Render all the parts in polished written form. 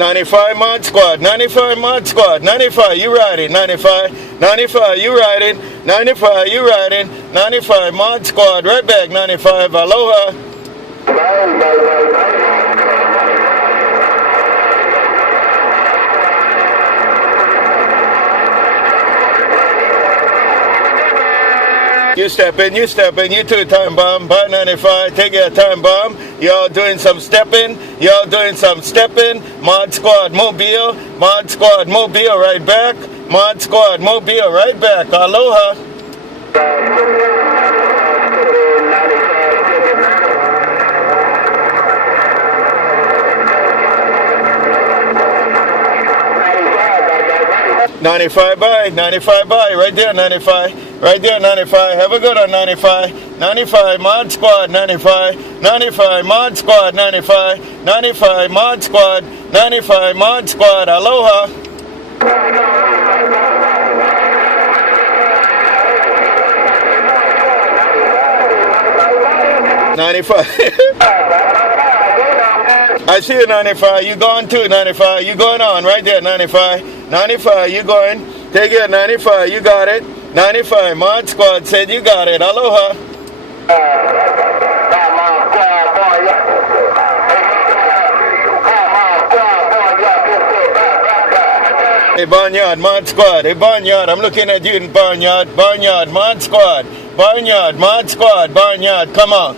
95 Mod Squad, 95 Mod Squad, 95, you ride it, 95, 95, you ride it, 95, you ride it, 95 Mod Squad, right back, 95, aloha. You step in, you too, Time Bomb, by 95, take your Time Bomb, y'all doing some stepping, Mod Squad Mobile, right back, Mod Squad Mobile, right back, aloha. $95 by, right there, 95, right there, 95, have a good one, 95, 95, Mod Squad, 95, 95, Mod Squad, 95, 95, Mod Squad, 95, Mod Squad, aloha. I see you, 95. You going too, 95. You going on right there, 95. 95, you going. Take it, 95. You got it. 95. Mod Squad said you got it. Aloha. Hey, BarnYard, Mod Squad. Hey, BarnYard, I'm looking at you in BarnYard. BarnYard, Mod Squad. BarnYard, Mod Squad. BarnYard, come on.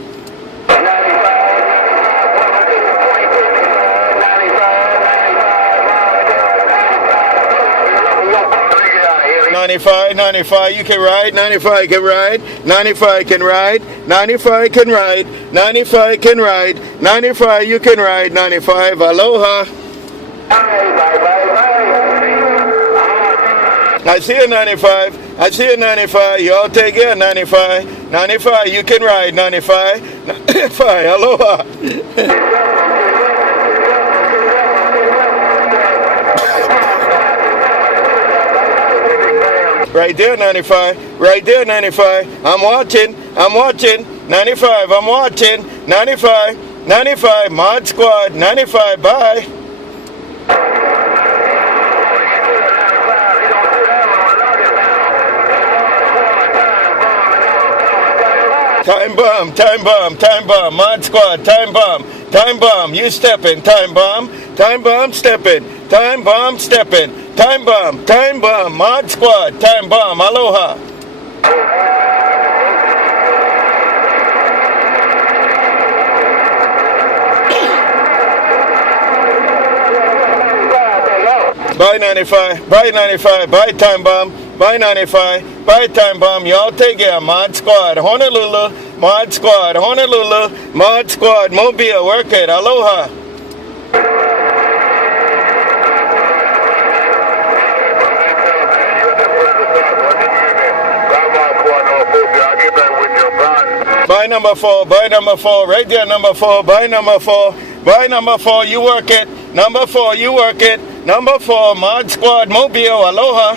95, 95, you can ride, 95 can ride, 95 can ride, 95 can ride, 95 can ride, 95 you can ride, 95, aloha. I see a 95, I see a 95, you all take it, 95, 95 you can ride, 95, 95, aloha. Right there, 95. Right there, 95. I'm watching. 95. I'm watching. 95. 95. Mod Squad. 95. Bye. Time bomb. Time bomb. Time bomb. Mod Squad. Time bomb. Time bomb. You stepping. Time bomb. Time bomb stepping. Time bomb stepping. Time bomb, Mod Squad, Time Bomb, aloha. Bye 95, bye 95, bye Time Bomb, bye 95, bye Time Bomb, y'all take care, Mod Squad, Honolulu, Mod Squad, Honolulu, Mod Squad, Mobile, work it, aloha. By number 4, right there, number 4, by number 4, you work it, number 4, you work it, number 4, Mod Squad, Mobile, aloha.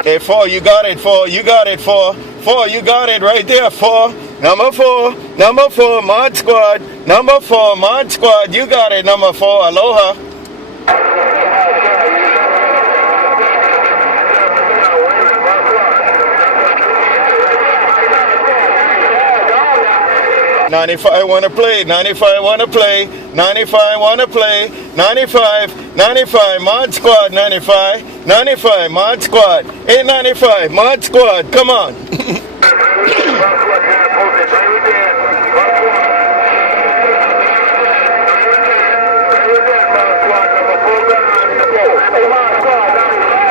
Okay, 4, you got it, 4, you got it, 4, you got it, right there, 4, number 4, Mod Squad, number 4, Mod Squad, you got it, number 4, aloha. 95 wanna play, 95 wanna play, 95 wanna play, 95, 95, Mod Squad, 95, 95, Mod Squad, 895, Mod Squad, come on.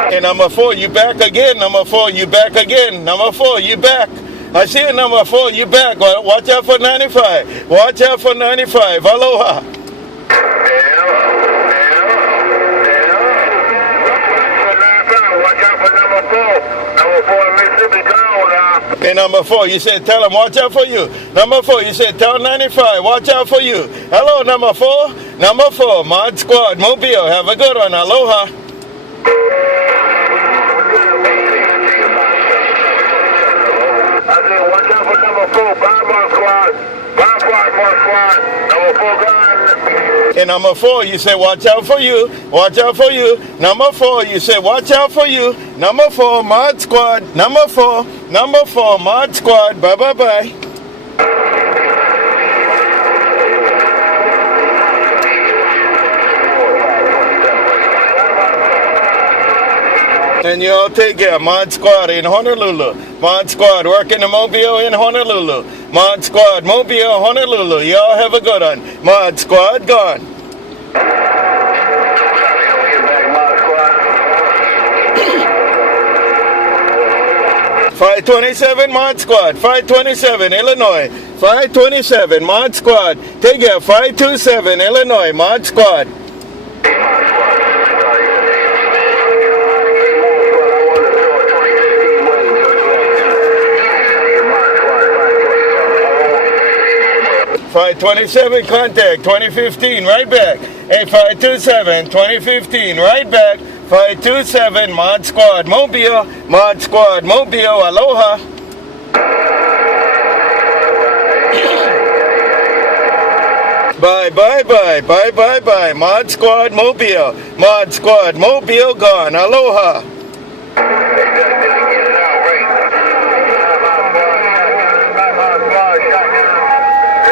Hey, number 4, you back again, number 4, you back again, number 4, you back. I see it, number 4, you back. Watch out for 95. Watch out for 95. Aloha. Hey, number 4, you said tell him watch out for you. Number 4, you said tell 95 watch out for you. Hello, number 4. Number 4, Mod Squad, Mobile. Have a good one. Aloha. And number 4, you say, watch out for you. Watch out for you. Number 4, you say, watch out for you. Number 4, Mod Squad. Number 4, Mod Squad. Bye, bye, bye. And you all take care. Mod Squad in Honolulu. Mod Squad working the Mobile in Honolulu. Mod Squad, Mobile, Honolulu. Y'all have a good one. Mod Squad gone. 527 Mod Squad. 527 Illinois. 527 Mod Squad. Take care. 527 Illinois. Mod Squad. 527 contact 2015 right back. Hey, 527 2015 right back. 527 Mod Squad Mobile. Mod Squad Mobile. Aloha. Bye bye bye bye bye bye. Mod Squad Mobile. Mod Squad Mobile gone. Aloha.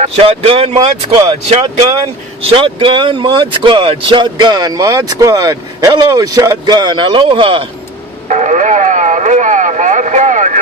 Shotgun Mod Squad, Shotgun, Shotgun Mod Squad, Shotgun Mod Squad. Hello, Shotgun, Aloha. Aloha, Aloha, Mod Squad.